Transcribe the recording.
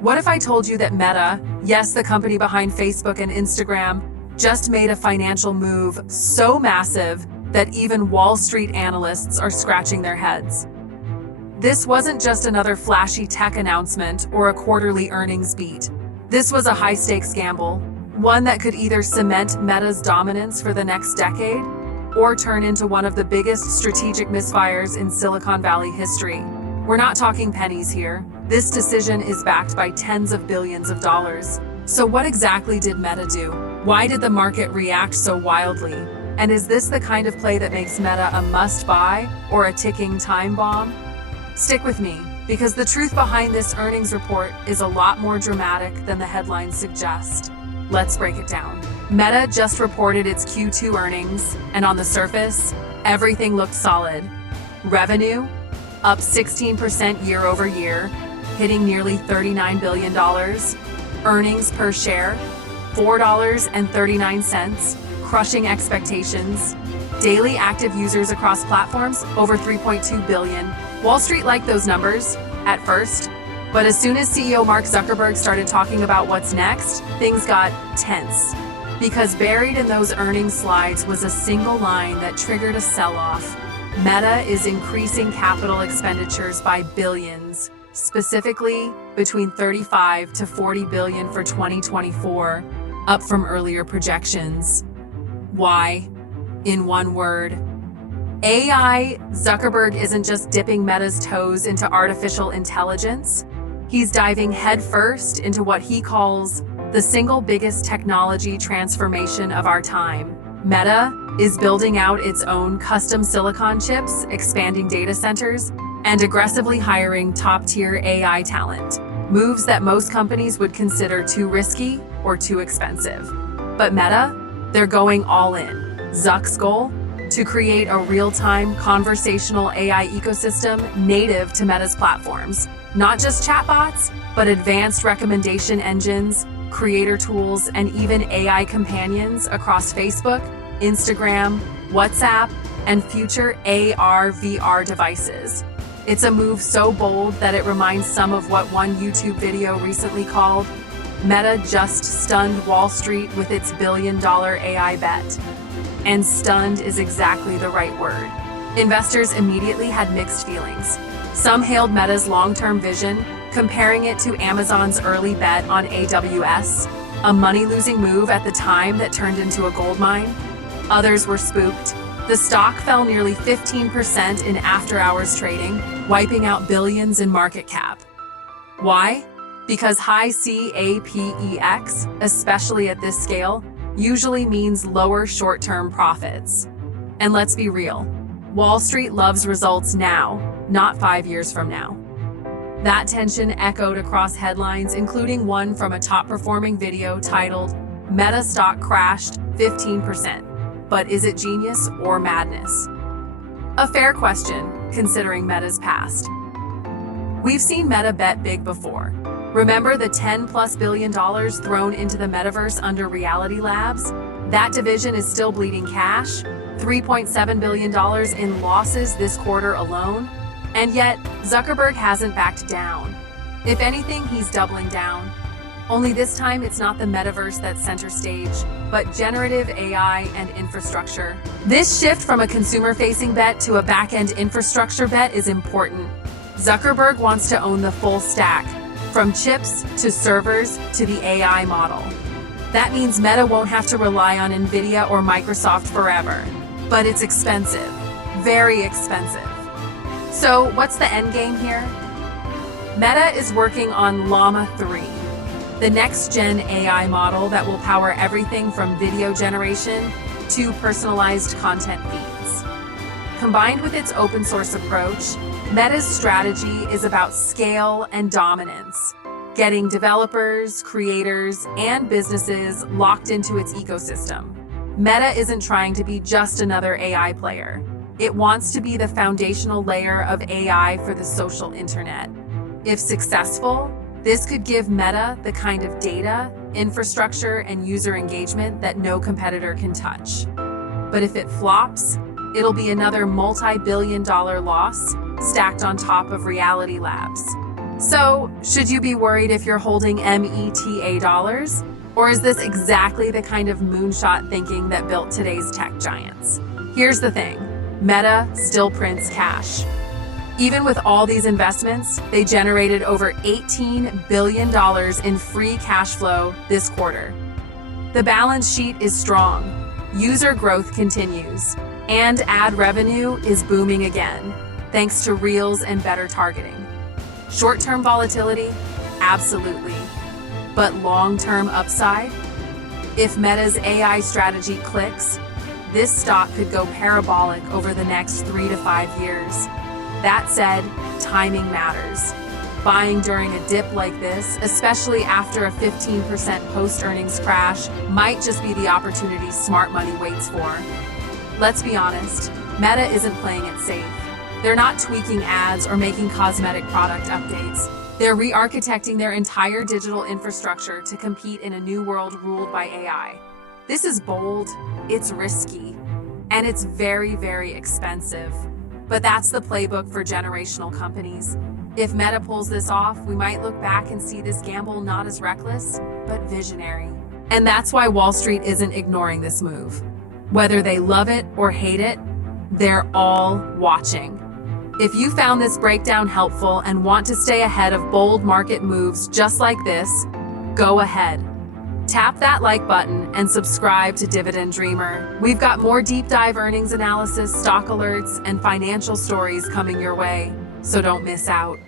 What if I told you that Meta, yes, the company behind Facebook and Instagram, just made a financial move so massive that even Wall Street analysts are scratching their heads? This wasn't just another flashy tech announcement or a quarterly earnings beat. This was a high-stakes gamble, one that could either cement Meta's dominance for the next decade or turn into one of the biggest strategic misfires in Silicon Valley history. We're not talking pennies here. This decision is backed by tens of billions of dollars. So what exactly did Meta do? Why did the market react so wildly? And is this the kind of play that makes Meta a must-buy or a ticking time bomb? Stick with me, because the truth behind this earnings report is a lot more dramatic than the headlines suggest. Let's break it down. Meta just reported its Q2 earnings, and on the surface, everything looked solid. Revenue, up 16% year over year, hitting nearly $39 billion. Earnings per share, $4.39, crushing expectations. Daily active users across platforms, over 3.2 billion. Wall Street liked those numbers at first, but as soon as CEO Mark Zuckerberg started talking about what's next, things got tense. Because buried in those earnings slides was a single line that triggered a sell-off. Meta is increasing capital expenditures by billions, specifically between 35 to 40 billion for 2024, up from earlier projections. Why? In one word, AI. Zuckerberg isn't just dipping Meta's toes into artificial intelligence. He's diving headfirst into what he calls the single biggest technology transformation of our time. Meta is building out its own custom silicon chips, expanding data centers, and aggressively hiring top-tier AI talent, moves that most companies would consider too risky or too expensive. But Meta, they're going all in. Zuck's goal? To create a real-time conversational AI ecosystem native to Meta's platforms. Not just chatbots, but advanced recommendation engines, creator tools, and even AI companions across Facebook, Instagram, WhatsApp, and future AR/VR devices. It's a move so bold that it reminds some of what one YouTube video recently called, "Meta just stunned Wall Street with its billion-dollar AI bet." And stunned is exactly the right word. Investors immediately had mixed feelings. Some hailed Meta's long-term vision, comparing it to Amazon's early bet on AWS, a money-losing move at the time that turned into a goldmine. Others were spooked. The stock fell nearly 15% in after-hours trading, wiping out billions in market cap. Why? Because high CAPEX, especially at this scale, usually means lower short-term profits. And let's be real, Wall Street loves results now, not 5 years from now. That tension echoed across headlines, including one from a top-performing video titled, "Meta Stock Crashed 15%. But is it genius or madness?" A fair question, considering Meta's past. We've seen Meta bet big before. Remember the $10+ billion thrown into the metaverse under Reality Labs? That division is still bleeding cash, $3.7 billion in losses this quarter alone. And yet, Zuckerberg hasn't backed down. If anything, he's doubling down. Only this time, it's not the metaverse that's center stage, but generative AI and infrastructure. This shift from a consumer-facing bet to a back-end infrastructure bet is important. Zuckerberg wants to own the full stack, from chips to servers to the AI model. That means Meta won't have to rely on Nvidia or Microsoft forever. But it's expensive, very expensive. So what's the end game here? Meta is working on Llama 3, the next-gen AI model that will power everything from video generation to personalized content feeds. Combined with its open-source approach, Meta's strategy is about scale and dominance, getting developers, creators, and businesses locked into its ecosystem. Meta isn't trying to be just another AI player. It wants to be the foundational layer of AI for the social internet. If successful, this could give Meta the kind of data, infrastructure, and user engagement that no competitor can touch. But if it flops, it'll be another multi-billion-dollar loss stacked on top of Reality Labs. So, should you be worried if you're holding META dollars? Or is this exactly the kind of moonshot thinking that built today's tech giants? Here's the thing, Meta still prints cash. Even with all these investments, they generated over $18 billion in free cash flow this quarter. The balance sheet is strong, user growth continues, and ad revenue is booming again, thanks to Reels and better targeting. Short-term volatility? Absolutely. But long-term upside? If Meta's AI strategy clicks, this stock could go parabolic over the next 3 to 5 years. That said, timing matters. Buying during a dip like this, especially after a 15% post-earnings crash, might just be the opportunity smart money waits for. Let's be honest, Meta isn't playing it safe. They're not tweaking ads or making cosmetic product updates. They're re-architecting their entire digital infrastructure to compete in a new world ruled by AI. This is bold, it's risky, and it's very, very expensive. But that's the playbook for generational companies. If Meta pulls this off, we might look back and see this gamble not as reckless, but visionary. And that's why Wall Street isn't ignoring this move. Whether they love it or hate it, they're all watching. If you found this breakdown helpful and want to stay ahead of bold market moves just like this, go ahead. Tap that like button and subscribe to Dividend Dreamer. We've got more deep dive earnings analysis, stock alerts, and financial stories coming your way, so don't miss out.